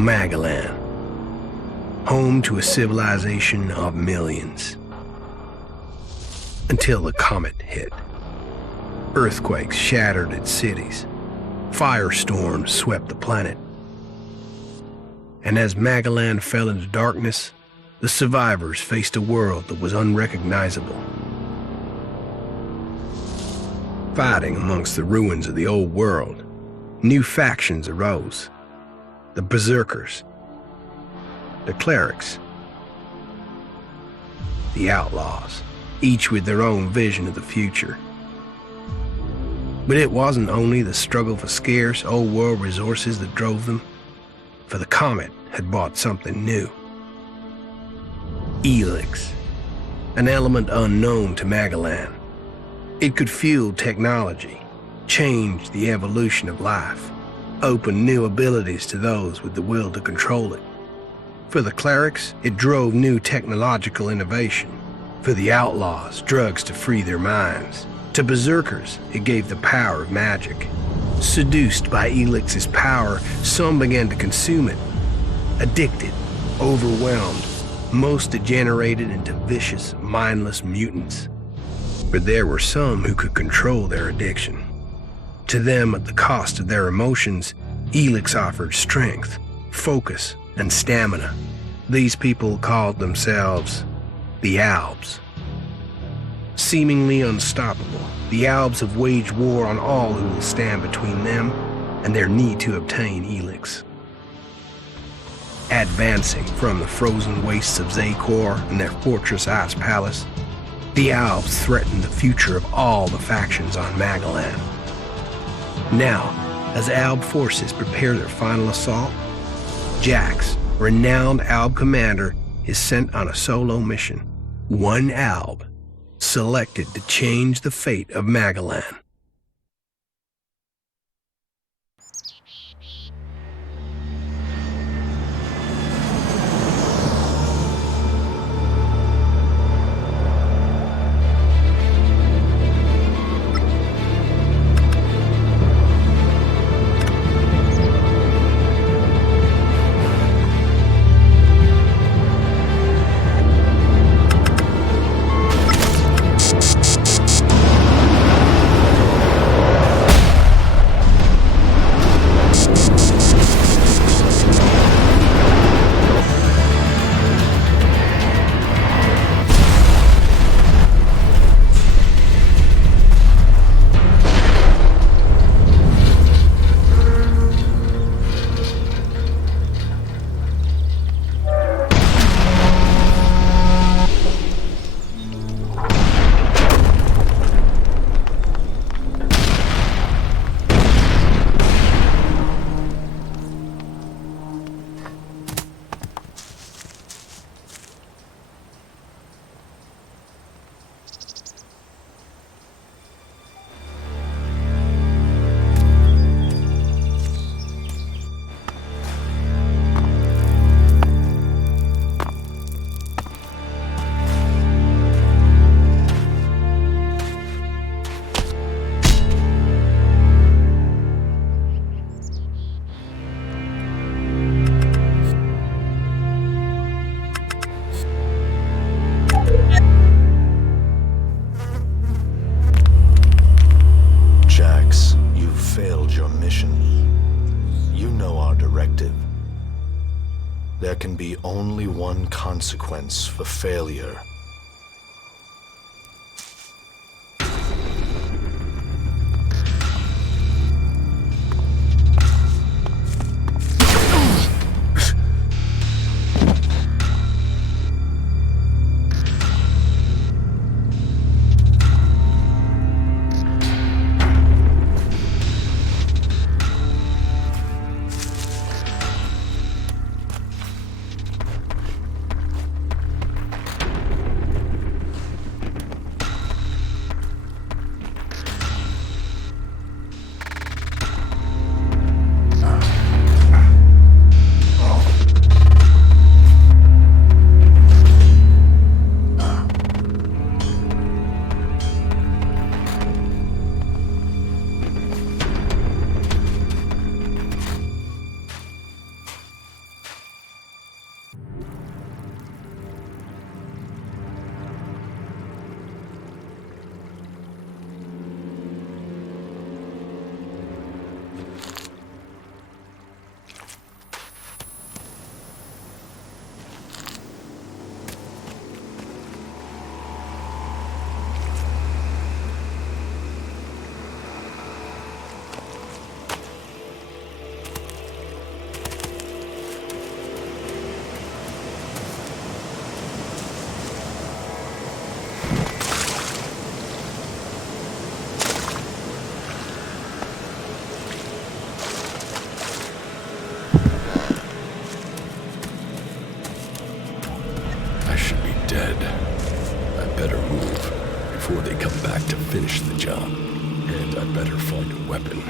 Magalan, home to a civilization of millions. Until the comet hit. Earthquakes shattered its cities. Firestorms swept the planet. And as Magalan fell into darkness, the survivors faced a world that was unrecognizable. Fighting amongst the ruins of the old world, new factions arose. The Berserkers, the Clerics, the Outlaws, each with their own vision of the future. But it wasn't only the struggle for scarce old world resources that drove them, for the comet had brought something new. ELEX, an element unknown to Magalan. It could fuel technology, change the evolution of life, open new abilities to those with the will to control it. For the clerics, it drove new technological innovation. For the outlaws, drugs to free their minds. To berserkers, it gave the power of magic. Seduced by ELEX's power, some began to consume it. Addicted, overwhelmed, most degenerated into vicious, mindless mutants. But there were some who could control their addiction. To them, at the cost of their emotions, ELEX offered strength, focus, and stamina. These people called themselves the Albs. Seemingly unstoppable, the Albs have waged war on all who will stand between them and their need to obtain ELEX. Advancing from the frozen wastes of Zakor and their fortress Ice Palace, the Albs threaten the future of all the factions on Magalan. Now, as Alb forces prepare their final assault, Jax, renowned Alb commander, is sent on a solo mission. One Alb, selected to change the fate of Magalan. There can be only one consequence for failure. back to finish the job. And I better find a weapon.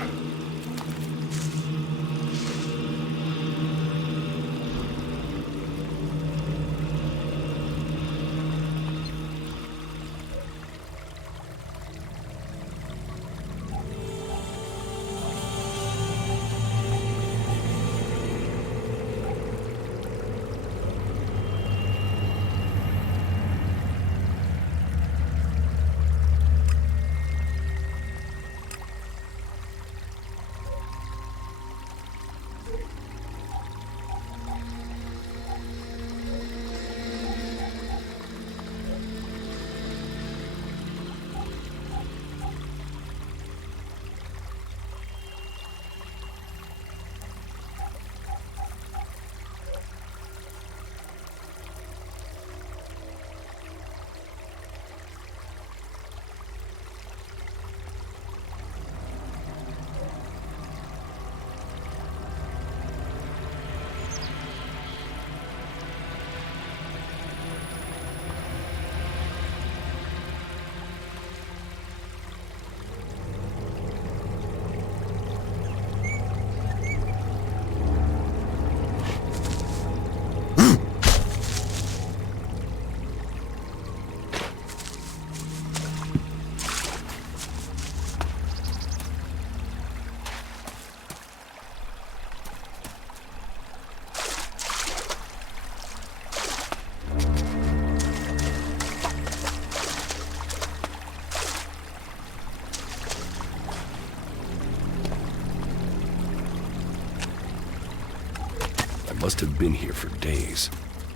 Must have been here for days.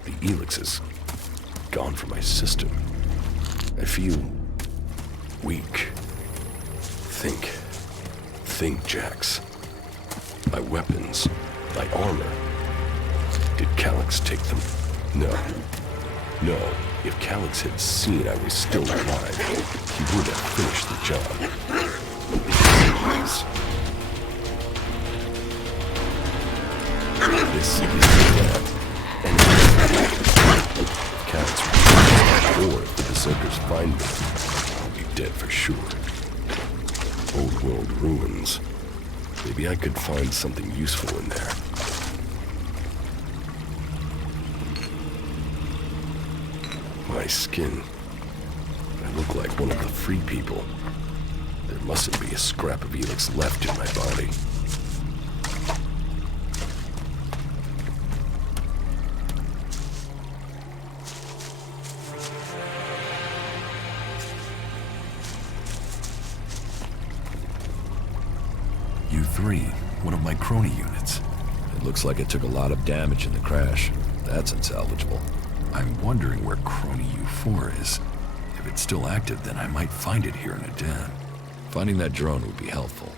The ELEX is gone from my system. I feel weak. Think, Jax. My weapons, my armor. Did Calyx take them? No. If Calyx had seen I was still alive, he would have finished the job. This is the plan. And if Calyx or if the Berserkers find me, I'll be dead for sure. Old world ruins. Maybe I could find something useful in there. My skin. I look like one of the free people. There mustn't be a scrap of ELEX left in my body. U3, one of my crony units. It looks like it took a lot of damage in the crash. That's unsalvageable. I'm wondering where crony U4 is. If it's still active, then I might find it here in a den. Finding that drone would be helpful.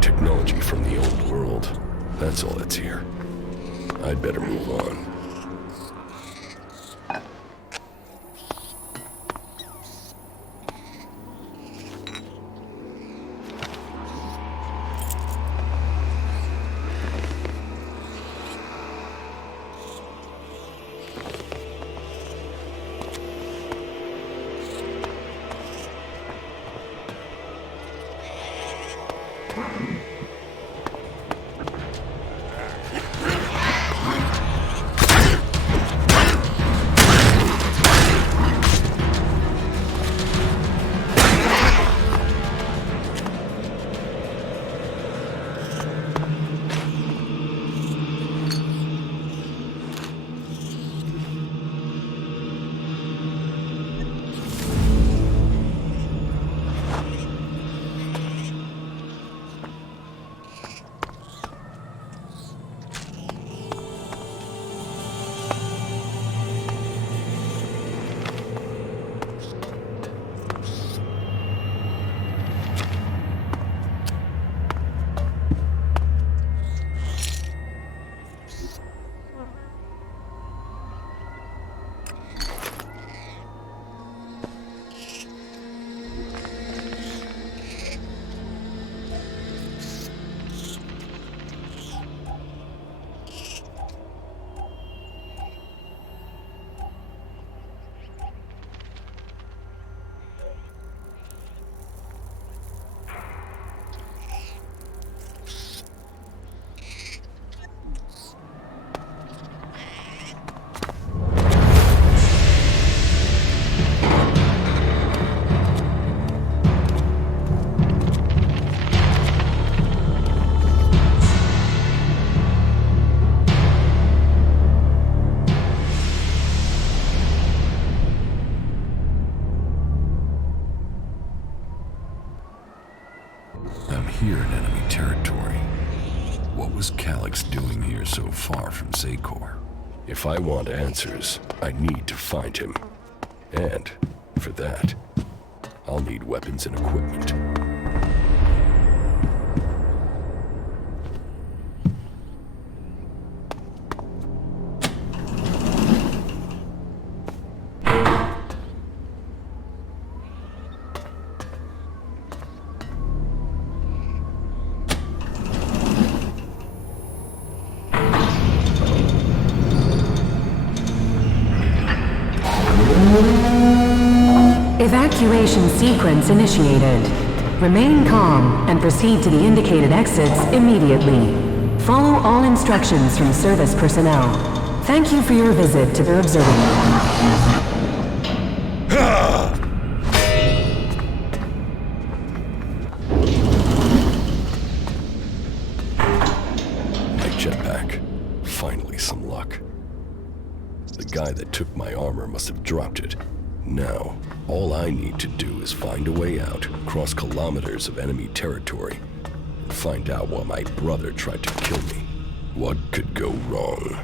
Technology from the old world. That's all that's here. I'd better move on. was Calyx doing here so far from Secor? If I want answers, I need to find him. And, for that, I'll need weapons and equipment. Evacuation sequence initiated. Remain calm and proceed to the indicated exits immediately. Follow all instructions from service personnel. Thank you for your visit to the observatory. My jetpack. Finally some luck. The guy that took my armor must have dropped it. Now, all I need to do is find a way out, cross kilometers of enemy territory, and find out why my brother tried to kill me. What could go wrong?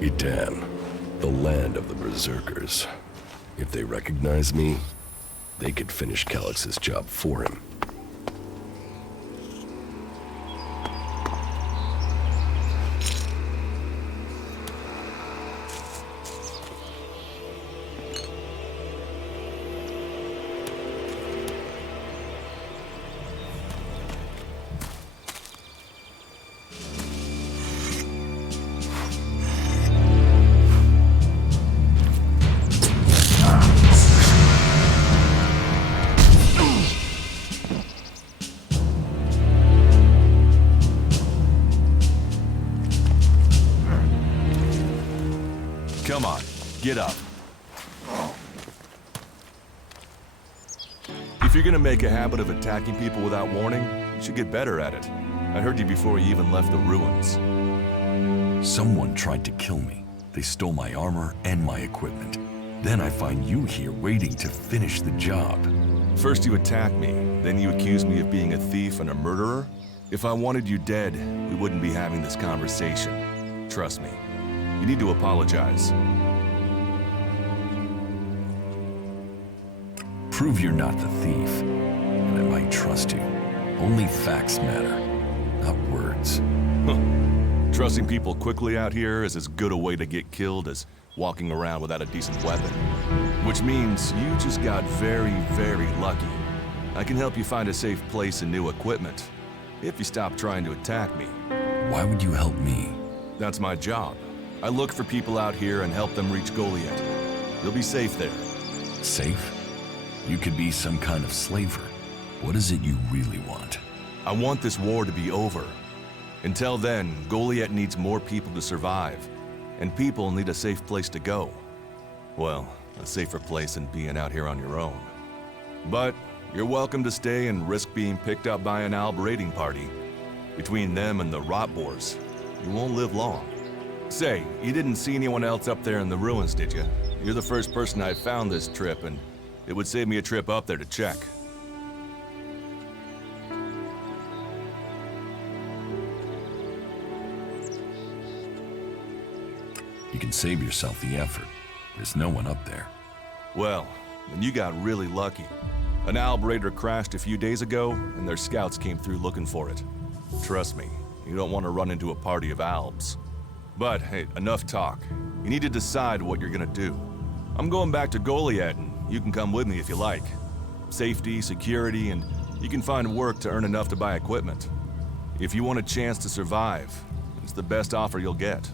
Edan, the land of the Berserkers. If they recognize me, they could finish Calyx's job for him. Come on, get up. If you're gonna make a habit of attacking people without warning, you should get better at it. I heard you before you even left the ruins. Someone tried to kill me. They stole my armor and my equipment. Then I find you here waiting to finish the job. First you attack me, then you accuse me of being a thief and a murderer? If I wanted you dead, we wouldn't be having this conversation. Trust me. You need to apologize. Prove you're not the thief, and I might trust you. Only facts matter, not words. Trusting people quickly out here is as good a way to get killed as walking around without a decent weapon. Which means you just got very, very lucky. I can help you find a safe place and new equipment, if you stop trying to attack me. Why would you help me? That's my job. I look for people out here and help them reach Goliath. You'll be safe there. Safe? You could be some kind of slaver. What is it you really want? I want this war to be over. Until then, Goliath needs more people to survive, and people need a safe place to go. Well, a safer place than being out here on your own. But you're welcome to stay and risk being picked up by an Alb raiding party. Between them and the rot boars, you won't live long. Say, you didn't see anyone else up there in the ruins, did you? You're the first person I found this trip, and it would save me a trip up there to check. You can save yourself the effort. There's no one up there. Well, then you got really lucky. An Alb raider crashed a few days ago, and their scouts came through looking for it. Trust me, you don't want to run into a party of Albs. But hey, enough talk. You need to decide what you're gonna do. I'm going back to Goliath, and you can come with me if you like. Safety, security, and you can find work to earn enough to buy equipment. If you want a chance to survive, it's the best offer you'll get.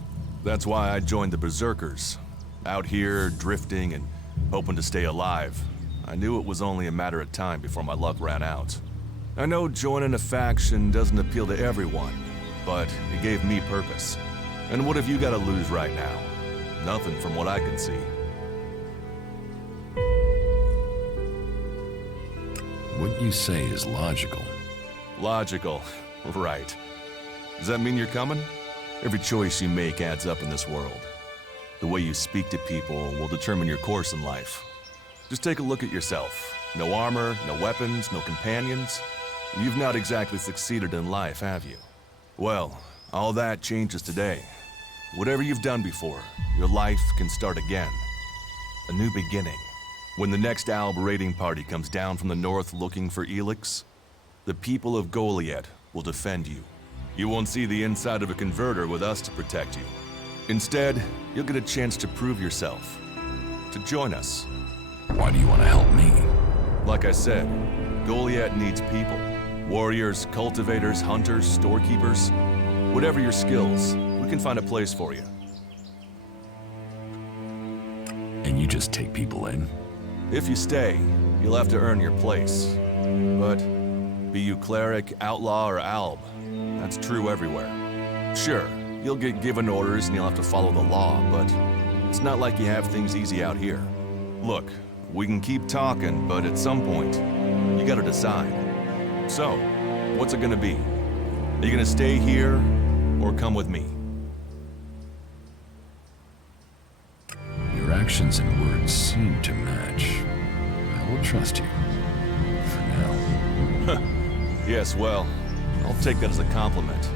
That's why I joined the Berserkers. Out here, drifting and hoping to stay alive. I knew it was only a matter of time before my luck ran out. I know joining a faction doesn't appeal to everyone, but it gave me purpose. And what have you got to lose right now? Nothing from what I can see. What you say is logical. Logical, right. Does that mean you're coming? Every choice you make adds up in this world. The way you speak to people will determine your course in life. Just take a look at yourself. No armor, no weapons, no companions. You've not exactly succeeded in life, have you? Well, all that changes today. Whatever you've done before, your life can start again. A new beginning. When the next Alb raiding party comes down from the north looking for ELEX, the people of Goliath will defend you. You won't see the inside of a converter with us to protect you. Instead, you'll get a chance to prove yourself. To join us. Why do you want to help me? Like I said, Goliath needs people. Warriors, cultivators, hunters, storekeepers. Whatever your skills, we can find a place for you. And you just take people in? If you stay, you'll have to earn your place. But be you cleric, outlaw, or alb, that's true everywhere. Sure, you'll get given orders and you'll have to follow the law, but it's not like you have things easy out here. Look, we can keep talking, but at some point, you gotta decide. So, what's it gonna be? Are you gonna stay here, or come with me? Your actions and words seem to match. I will trust you. For now. Yes, well, I'll take that as a compliment.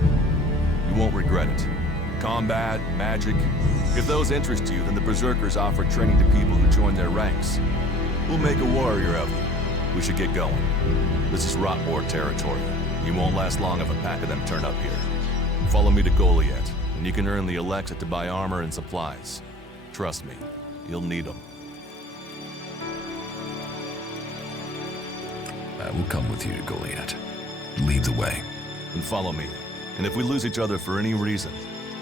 You won't regret it. Combat, magic. If those interest you, then the Berserkers offer training to people who join their ranks. We'll make a warrior of you. We should get going. This is Rotboar territory. You won't last long if a pack of them turn up here. Follow me to Goliath, and you can earn the ELEX to buy armor and supplies. Trust me, you'll need them. I will come with you to Goliath. Lead the way. Then follow me. And if we lose each other for any reason,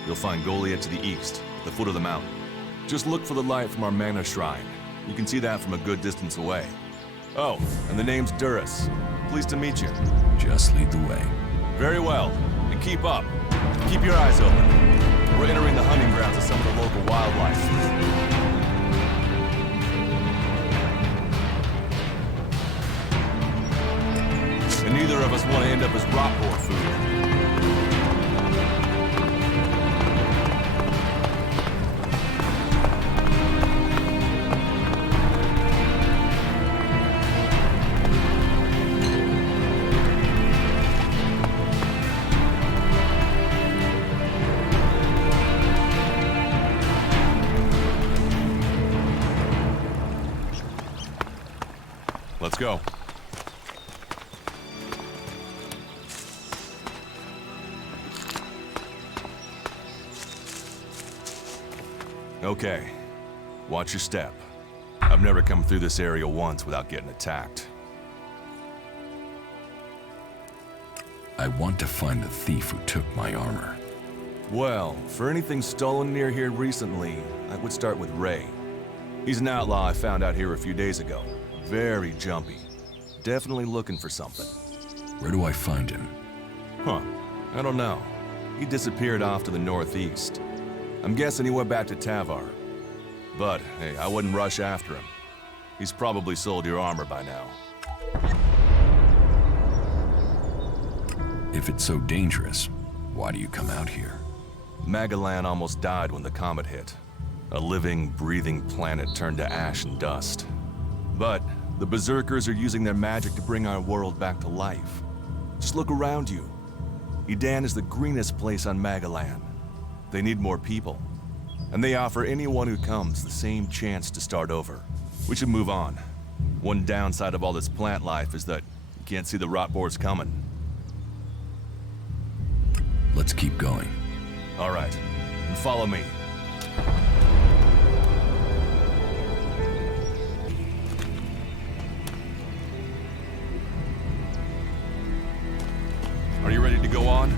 you'll find Goliath to the east, at the foot of the mountain. Just look for the light from our mana shrine. You can see that from a good distance away. Oh, and the name's Duras. Pleased to meet you. Just lead the way. Very well. And keep up. Keep your eyes open. We're entering the hunting grounds of some of the local wildlife. And neither of us want to end up as Rotboar food. Let's go. Okay, watch your step. I've never come through this area once without getting attacked. I want to find the thief who took my armor. Well, for anything stolen near here recently, I would start with Ray. He's an outlaw I found out here a few days ago. Very jumpy. Definitely looking for something. Where do I find him? Huh. I don't know. He disappeared off to the northeast. I'm guessing he went back to Tavar. But, hey, I wouldn't rush after him. He's probably sold your armor by now. If it's so dangerous, why do you come out here? Magalan almost died when the comet hit. A living, breathing planet turned to ash and dust. But the Berserkers are using their magic to bring our world back to life. Just look around you. Edan is the greenest place on Magalan. They need more people. And they offer anyone who comes the same chance to start over. We should move on. One downside of all this plant life is that you can't see the rot boars coming. Let's keep going. All right, follow me. Are you ready to go on?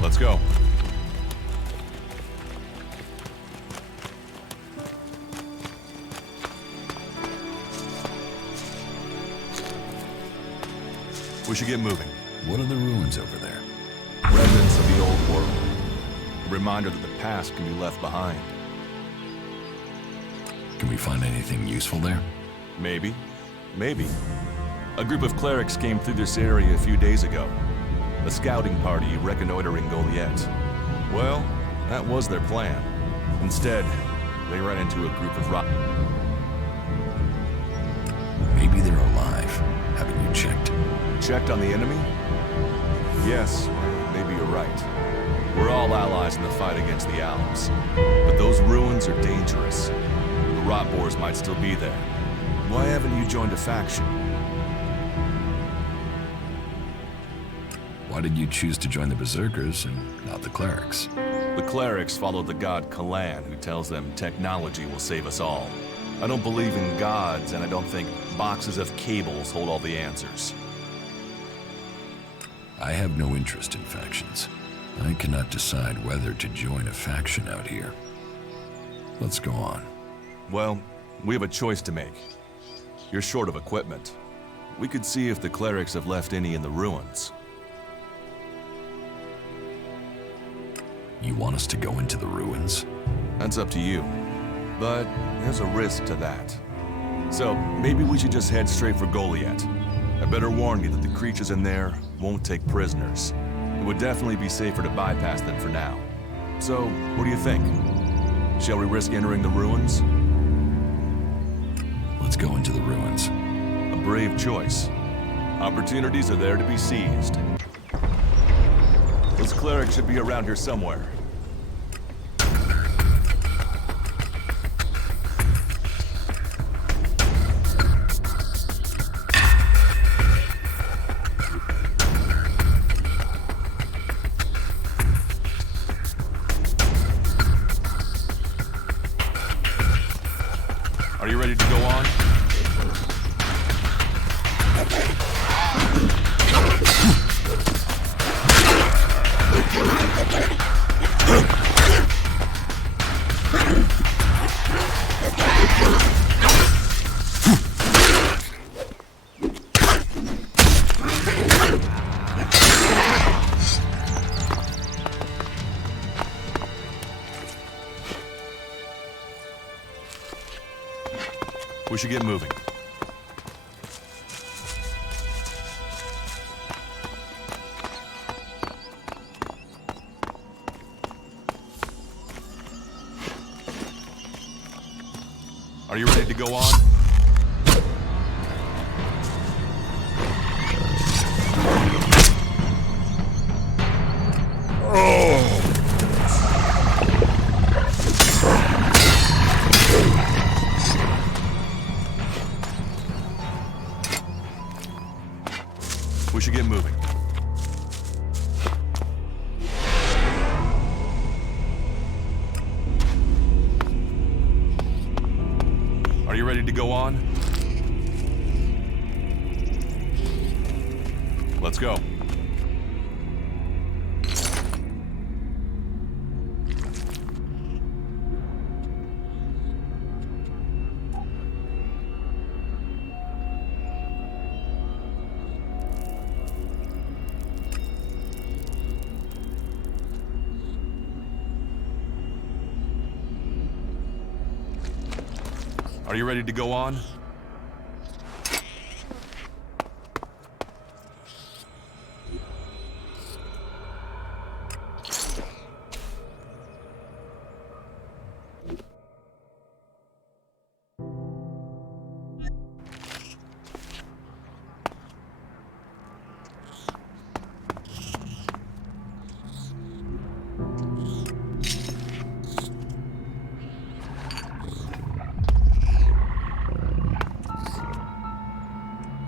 Let's go. We should get moving. What are the ruins over there? Remnants of the old world. A reminder that the past can be left behind. Can we find anything useful there? Maybe. Maybe. A group of clerics came through this area a few days ago. A scouting party reconnoitering Goliath. Well, that was their plan. Instead, they ran into a group of rot... Maybe they're alive. Haven't you checked? Checked on the enemy? Yes, maybe you're right. We're all allies in the fight against the Alps. But those ruins are dangerous. The rot boars might still be there. Why haven't you joined a faction? Why did you choose to join the Berserkers and not the clerics? The clerics follow the god Kalan, who tells them technology will save us all. I don't believe in gods, and I don't think boxes of cables hold all the answers. I have no interest in factions. I cannot decide whether to join a faction out here. Let's go on. Well, we have a choice to make. You're short of equipment. We could see if the clerics have left any in the ruins. You want us to go into the ruins? That's up to you. But there's a risk to that. So maybe we should just head straight for Goliath. I better warn you that the creatures in there won't take prisoners. It would definitely be safer to bypass them for now. So, what do you think? Shall we risk entering the ruins? Let's go into the ruins. A brave choice. Opportunities are there to be seized. Those clerics should be around here somewhere. Are you ready to go on? We should get moving. Are you ready to go on? We should get moving. Are you ready to go on? Let's go. Are you ready to go on?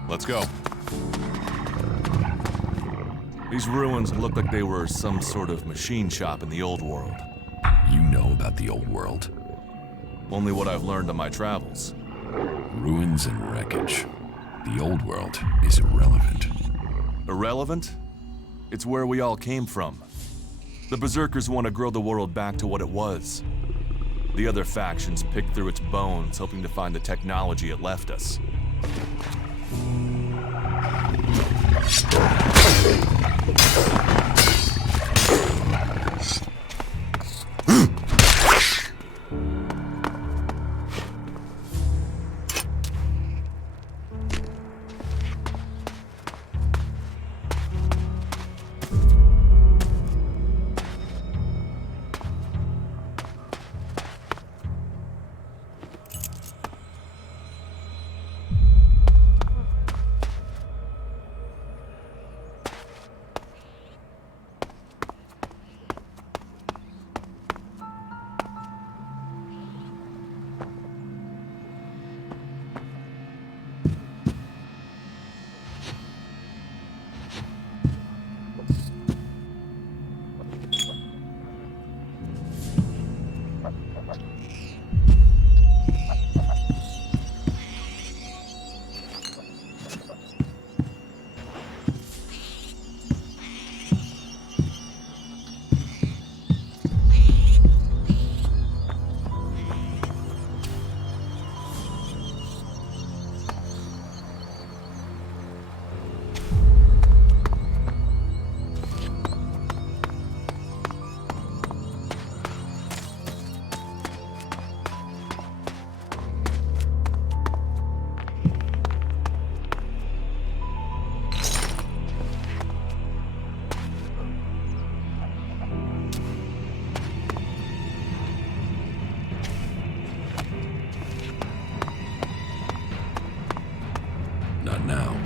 Let's go. These ruins look like they were some sort of machine shop in the old world. You know about the old world. Only what I've learned on my travels. Ruins and wreckage. The old world is irrelevant. Irrelevant? It's where we all came from. The Berserkers want to grow the world back to what it was. The other factions pick through its bones, hoping to find the technology it left us. Not now.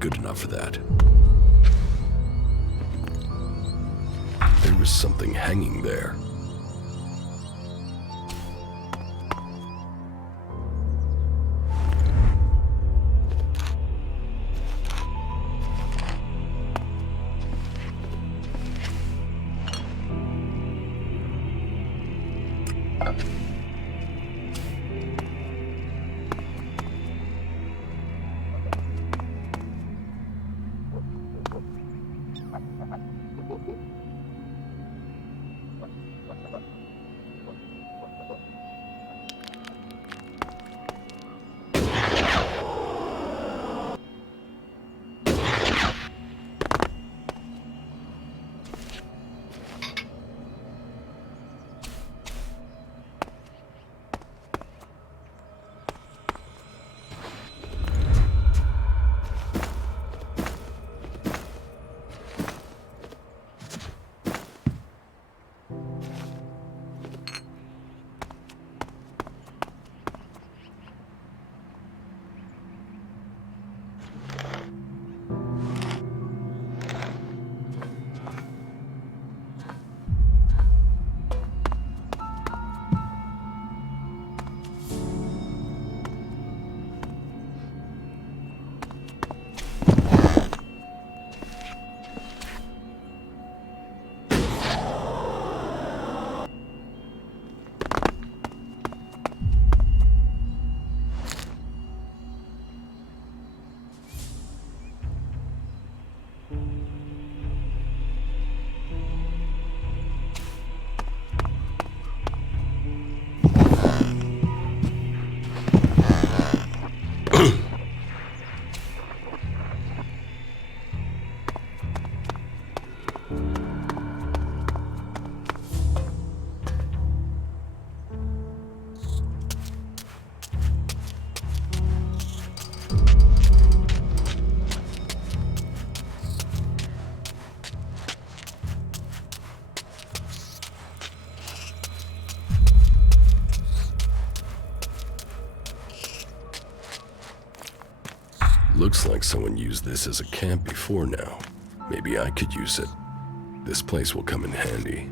good enough for that. There was something hanging there. Looks like someone used this as a camp before now. Maybe I could use it. This place will come in handy.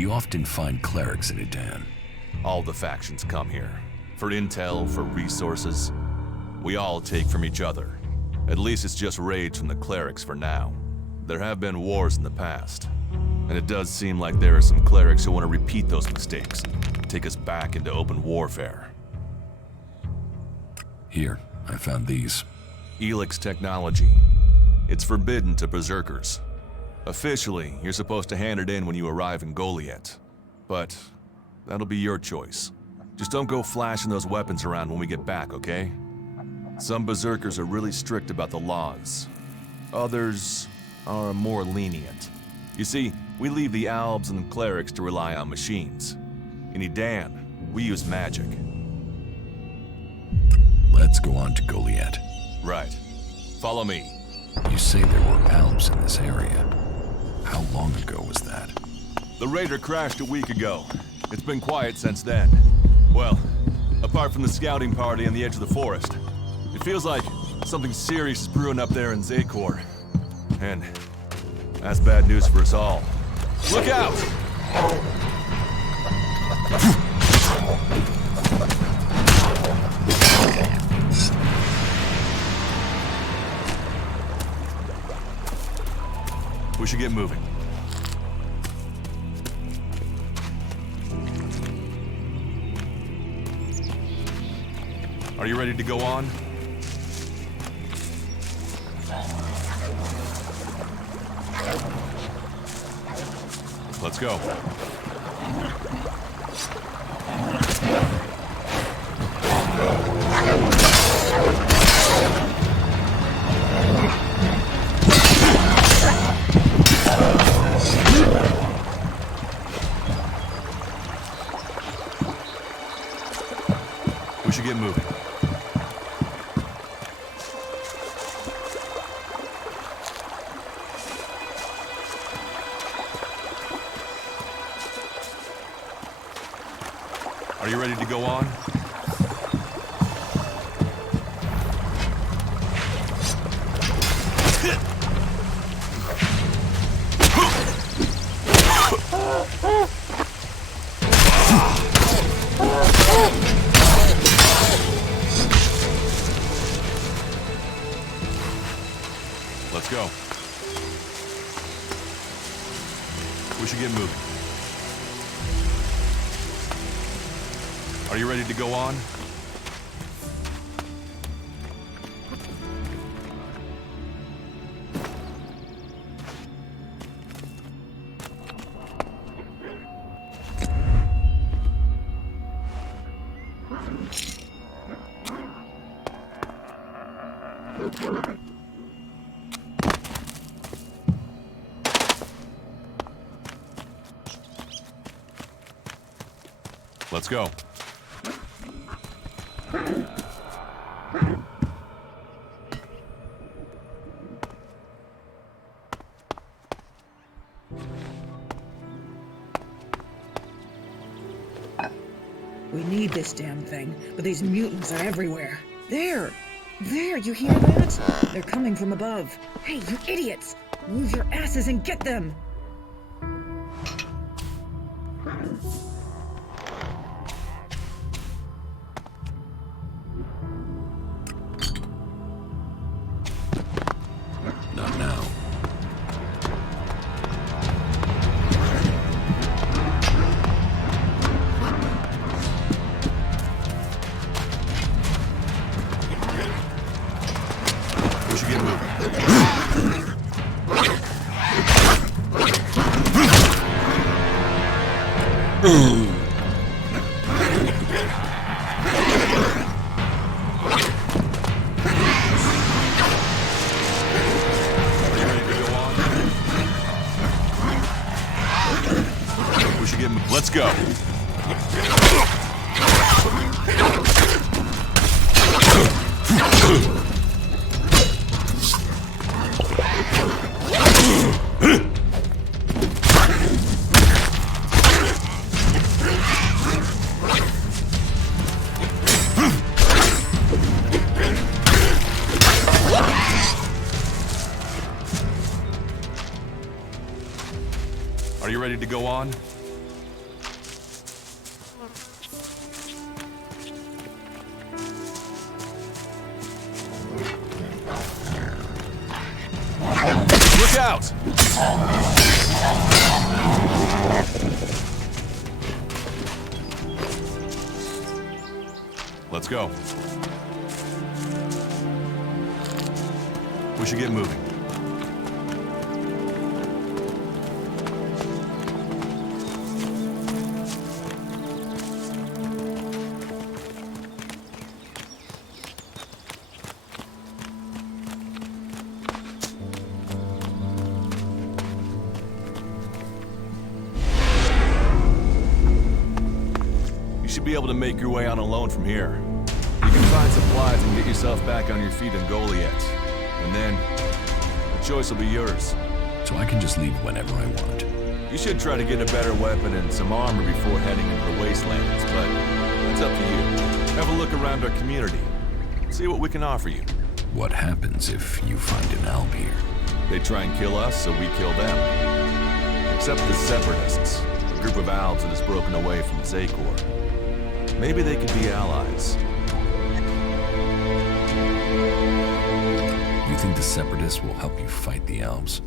Do you often find clerics in Edan? All the factions come here. For intel, for resources. We all take from each other. At least it's just raids from the clerics for now. There have been wars in the past. And it does seem like there are some clerics who want to repeat those mistakes. Take us back into open warfare. Here, I found these. ELEX technology. It's forbidden to berserkers. Officially, you're supposed to hand it in when you arrive in Goliath. But that'll be your choice. Just don't go flashing those weapons around when we get back, okay? Some berserkers are really strict about the laws. Others are more lenient. You see, we leave the Albs and clerics to rely on machines. In Edan, we use magic. Let's go on to Goliath. Right. Follow me. You say there were Alps in this area. How long ago was that? The raider crashed a week ago. It's been quiet since then. Well, apart from the scouting party on the edge of the forest. It feels like something serious is brewing up there in Zakor. And that's bad news for us all. Look out! We should get moving. Are you ready to go on? Let's go. We should get moving. Are you ready to go on? Let's go. We should get moving. Are you ready to go on? Let's go. We need this damn thing, but these mutants are everywhere. There! There, you hear that? They're coming from above. Hey, you idiots! Move your asses and get them! Not now. We should get moving. Let's go. Are you ready to go on? Look out! Let's go. We should get moving. You should be able to make your way on alone from here. You can find supplies and get yourself back on your feet in Goliath. And then, the choice will be yours. So I can just leave whenever I want. You should try to get a better weapon and some armor before heading into the wastelands, but it's up to you. Have a look around our community. See what we can offer you. What happens if you find an alb here? They try and kill us, so we kill them. Except the Separatists, a group of Albs that has broken away from Zakor. Maybe they could be allies. You think the Separatists will help you fight the Albs?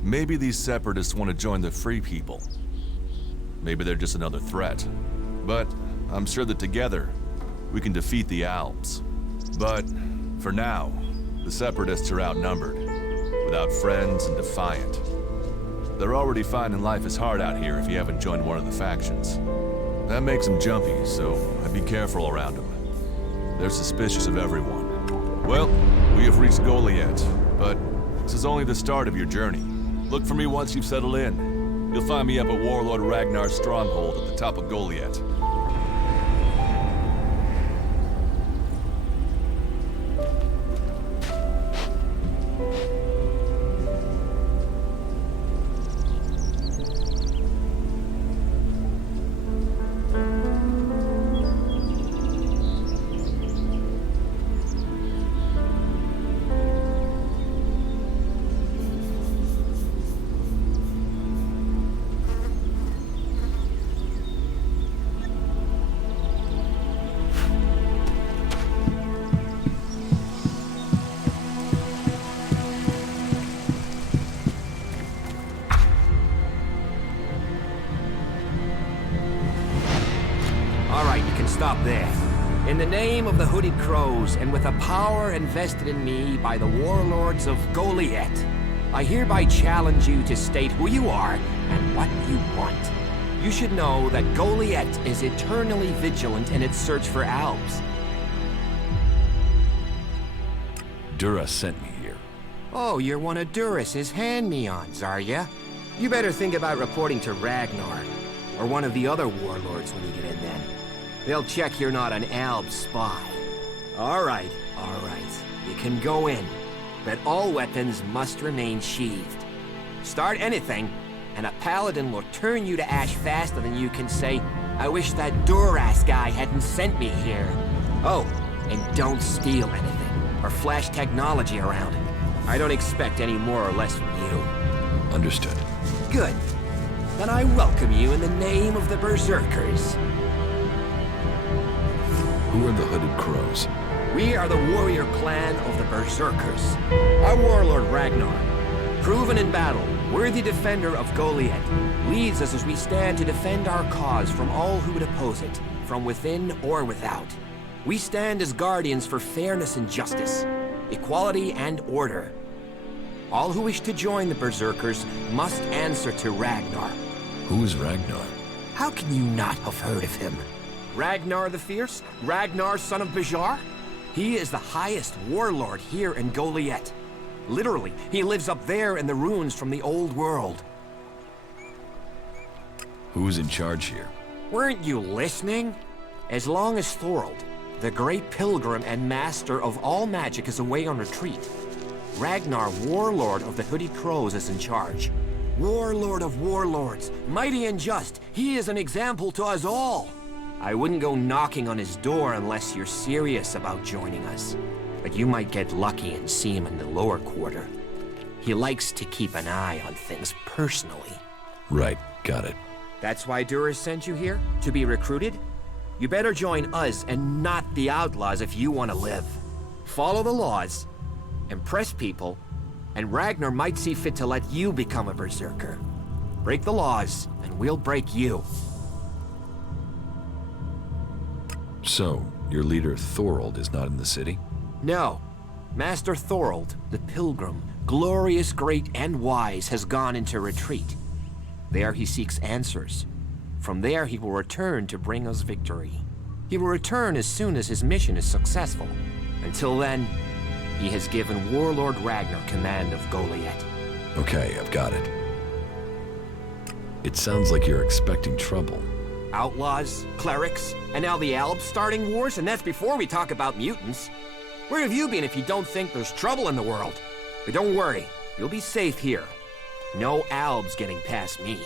Maybe these Separatists want to join the Free People. Maybe they're just another threat. But I'm sure that together, we can defeat the Albs. But for now, the Separatists are outnumbered, without friends and defiant. They're already finding life is hard out here if you haven't joined one of the factions. That makes them jumpy, so I'd be careful around them. They're suspicious of everyone. Well, we have reached Goliath, but this is only the start of your journey. Look for me once you've settled in. You'll find me up at Warlord Ragnar's stronghold at the top of Goliath. Stop there. In the name of the Hooded Crows, and with a power invested in me by the warlords of Goliath, I hereby challenge you to state who you are and what you want. You should know that Goliath is eternally vigilant in its search for Albs. Dura sent me here. Oh, you're one of Duras's hand-me-ons, are ya? You better think about reporting to Ragnar, or one of the other warlords when you get in then. They'll check you're not an Alb spy. All right. You can go in, but all weapons must remain sheathed. Start anything, and a paladin will turn you to ash faster than you can say, I wish that Duras guy hadn't sent me here. Oh, and don't steal anything, or flash technology around. I don't expect any more or less from you. Understood. Good. Then I welcome you in the name of the Berserkers. Who are the Hooded Crows? We are the warrior clan of the Berserkers. Our warlord Ragnar, proven in battle, worthy defender of Goliath, leads us as we stand to defend our cause from all who would oppose it, from within or without. We stand as guardians for fairness and justice, equality and order. All who wish to join the Berserkers must answer to Ragnar. Who is Ragnar? How can you not have heard of him? Ragnar the Fierce? Ragnar, son of Bajar? He is the highest warlord here in Goliath. Literally, he lives up there in the ruins from the old world. Who's in charge here? Weren't you listening? As long as Thorold, the great pilgrim and master of all magic, is away on retreat, Ragnar, warlord of the Hooded Crows, is in charge. Warlord of warlords, mighty and just, he is an example to us all. I wouldn't go knocking on his door unless you're serious about joining us. But you might get lucky and see him in the lower quarter. He likes to keep an eye on things personally. Right, got it. That's why Duras sent you here? To be recruited? You better join us and not the outlaws if you want to live. Follow the laws, impress people, And Ragnar might see fit to let you become a berserker. Break the laws, and we'll break you. So, your leader Thorold is not in the city? No. Master Thorold, the Pilgrim, glorious, great, and wise, has gone into retreat. There he seeks answers. From there he will return to bring us victory. He will return as soon as his mission is successful. Until then, he has given Warlord Ragnar command of Goliath. Okay, I've got it. It sounds like you're expecting trouble. Outlaws, clerics, and now the Alps starting wars, and that's before we talk about mutants. Where have you been if you don't think there's trouble in the world? But don't worry, you'll be safe here. No Albs getting past me.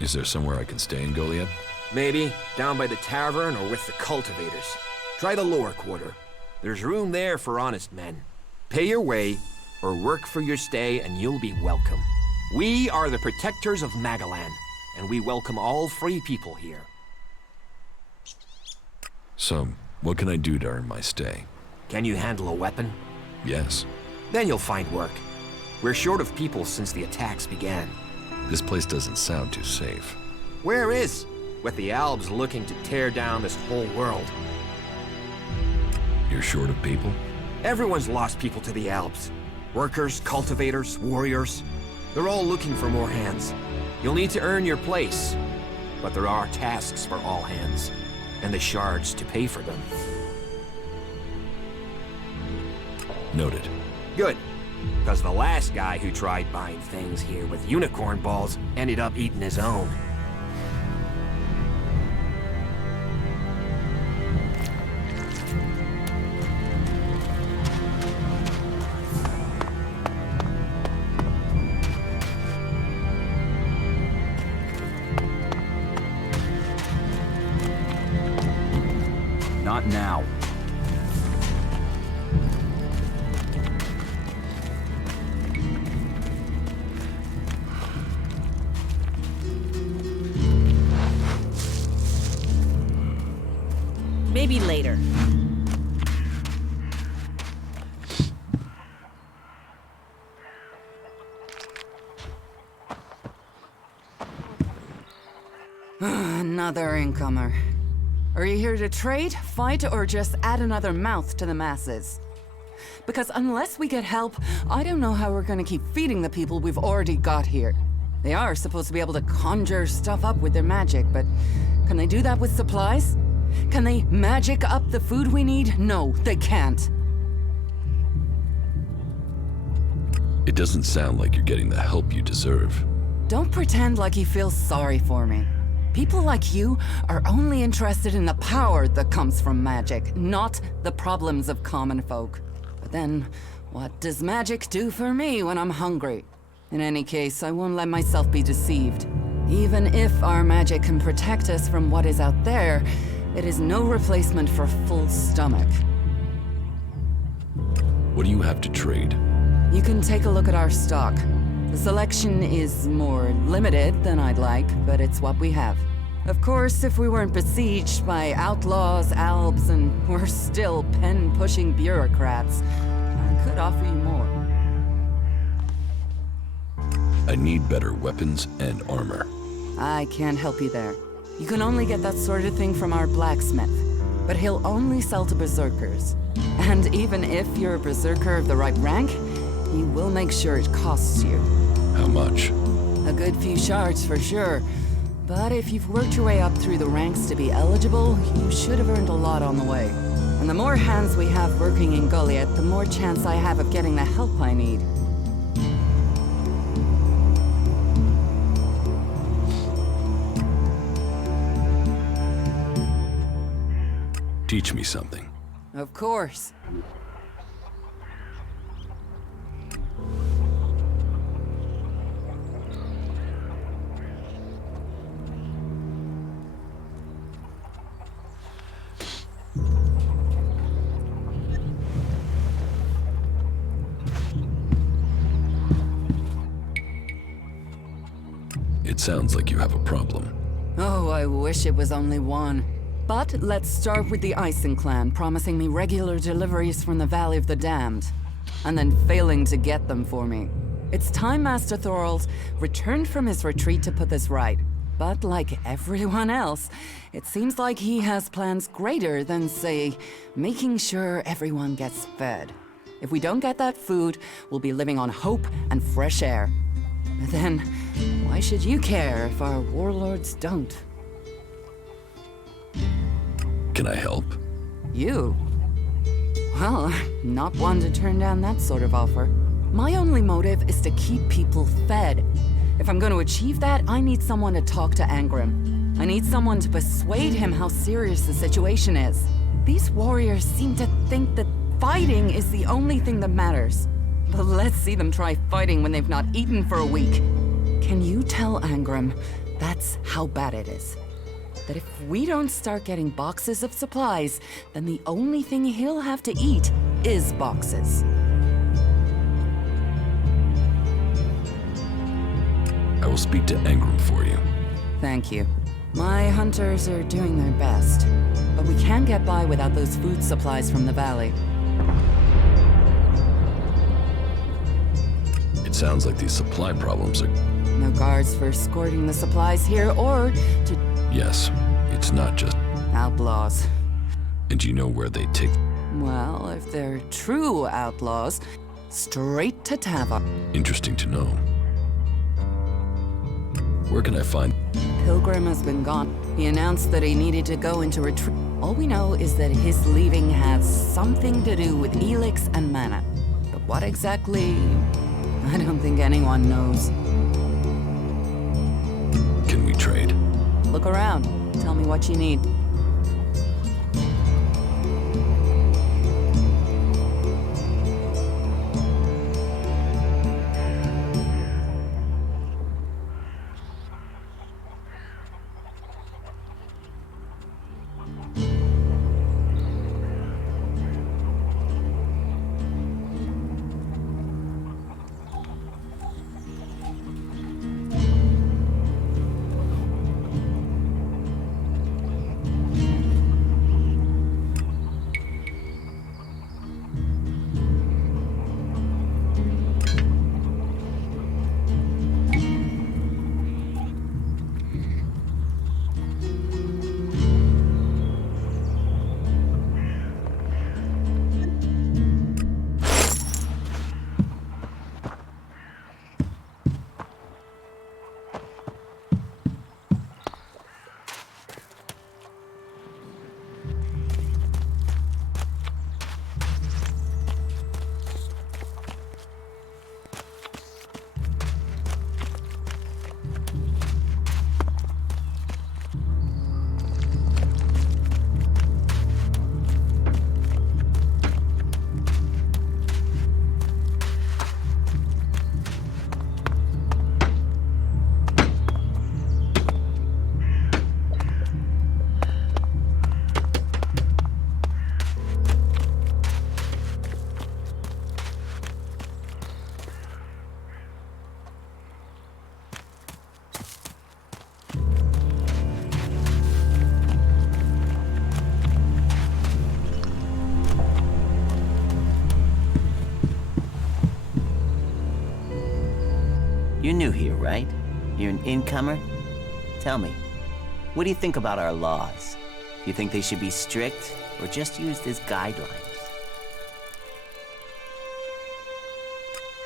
Is there somewhere I can stay in Goliath? Maybe down by the tavern or with the cultivators. Try the lower quarter. There's room there for honest men. Pay your way, or work for your stay, and you'll be welcome. We are the protectors of Magalan, and we welcome all free people here. So, what can I do to earn my stay? Can you handle a weapon? Yes. Then you'll find work. We're short of people since the attacks began. This place doesn't sound too safe. Where is? With the Albs looking to tear down this whole world. You're short of people? Everyone's lost people to the Albs. Workers, cultivators, warriors. They're all looking for more hands. You'll need to earn your place. But there are tasks for all hands. And the shards to pay for them. Noted. Good. Because the last guy who tried buying things here with unicorn balls ended up eating his own. Not now. Maybe later. Another incomer. Are you here to trade, fight, or just add another mouth to the masses? Because unless we get help, I don't know how we're gonna keep feeding the people we've already got here. They are supposed to be able to conjure stuff up with their magic, but can they do that with supplies? Can they magic up the food we need? No, they can't. It doesn't sound like you're getting the help you deserve. Don't pretend like you feel sorry for me. People like you are only interested in the power that comes from magic, not the problems of common folk. But then, what does magic do for me when I'm hungry? In any case, I won't let myself be deceived. Even if our magic can protect us from what is out there, it is no replacement for full stomach. What do you have to trade? You can take a look at our stock. The selection is more limited than I'd like, but it's what we have. Of course, if we weren't besieged by outlaws, albs, and we're still pen-pushing bureaucrats, I could offer you more. I need better weapons and armor. I can't help you there. You can only get that sort of thing from our blacksmith, but he'll only sell to berserkers. And even if you're a berserker of the right rank, he will make sure it costs you. How much? A good few shards for sure. But if you've worked your way up through the ranks to be eligible, you should have earned a lot on the way. And the more hands we have working in Goliath, the more chance I have of getting the help I need. Teach me something. Of course. It sounds like you have a problem. Oh, I wish it was only one. But let's start with the Ison clan promising me regular deliveries from the Valley of the Damned, and then failing to get them for me. It's time Master Thorald returned from his retreat to put this right. But like everyone else, it seems like he has plans greater than, say, making sure everyone gets fed. If we don't get that food, we'll be living on hope and fresh air. But then, why should you care if our warlords don't? Can I help? You? Well, not one to turn down that sort of offer. My only motive is to keep people fed. If I'm going to achieve that, I need someone to talk to Angrim. I need someone to persuade him how serious the situation is. These warriors seem to think that fighting is the only thing that matters. But let's see them try fighting when they've not eaten for a week. Can you tell Angrim that's how bad it is? That if we don't start getting boxes of supplies, then the only thing he'll have to eat is boxes. I will speak to Angrim for you. Thank you. My hunters are doing their best, but we can't get by without those food supplies from the valley. It sounds like these supply problems are... No guards for escorting the supplies here or to... Yes, it's not just... outlaws. And you know where they take... Well, if they're true outlaws, straight to Tava. Interesting to know. Where can I find... Pilgrim has been gone. He announced that he needed to go into retreat. All we know is that his leaving has something to do with ELEX and mana. But what exactly... I don't think anyone knows. Can we trade? Look around. Tell me what you need. You're new here, right? You're an incomer? Tell me, what do you think about our laws? Do you think they should be strict or just used as guidelines?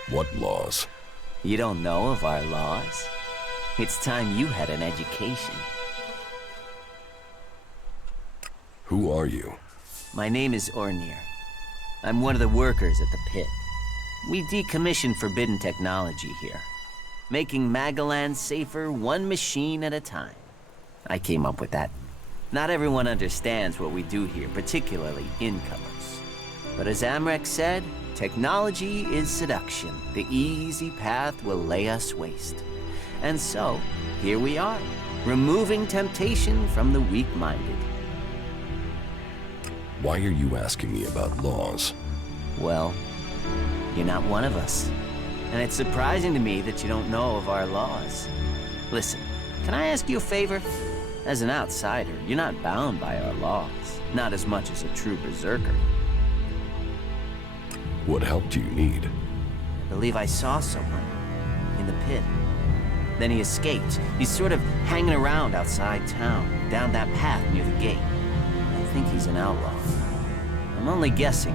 What laws? You don't know of our laws? It's time you had an education. Who are you? My name is Ornir. I'm one of the workers at the pit. We decommission forbidden technology here, making Magalan safer one machine at a time. I came up with that. Not everyone understands what we do here, particularly incomers. But as Amrek said, technology is seduction. The easy path will lay us waste. And so, here we are, removing temptation from the weak-minded. Why are you asking me about laws? Well, you're not one of us. And it's surprising to me that you don't know of our laws. Listen, can I ask you a favor? As an outsider, you're not bound by our laws. Not as much as a true berserker. What help do you need? I believe I saw someone. in the pit. Then he escaped. He's sort of hanging around outside town, down that path near the gate. I think he's an outlaw. I'm only guessing,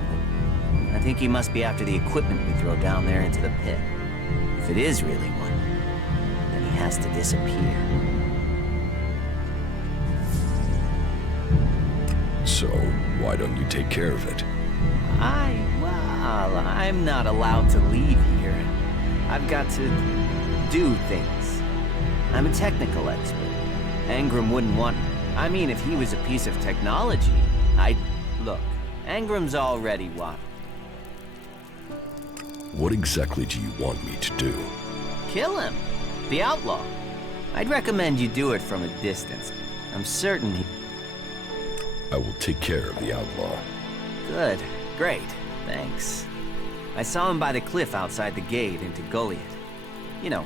but I think he must be after the equipment we throw down there into the pit. If it is really one, then he has to disappear. So, why don't you take care of it? Well, I'm not allowed to leave here. I've got to do things. I'm a technical expert. Angram wouldn't want... I mean, if he was a piece of technology, I'd... Look, Angram's already what? What exactly do you want me to do? Kill him. The outlaw. I'd recommend you do it from a distance. I'm certain he... I will take care of the outlaw. Good. Great. Thanks. I saw him by the cliff outside the gate into Goliath. You know,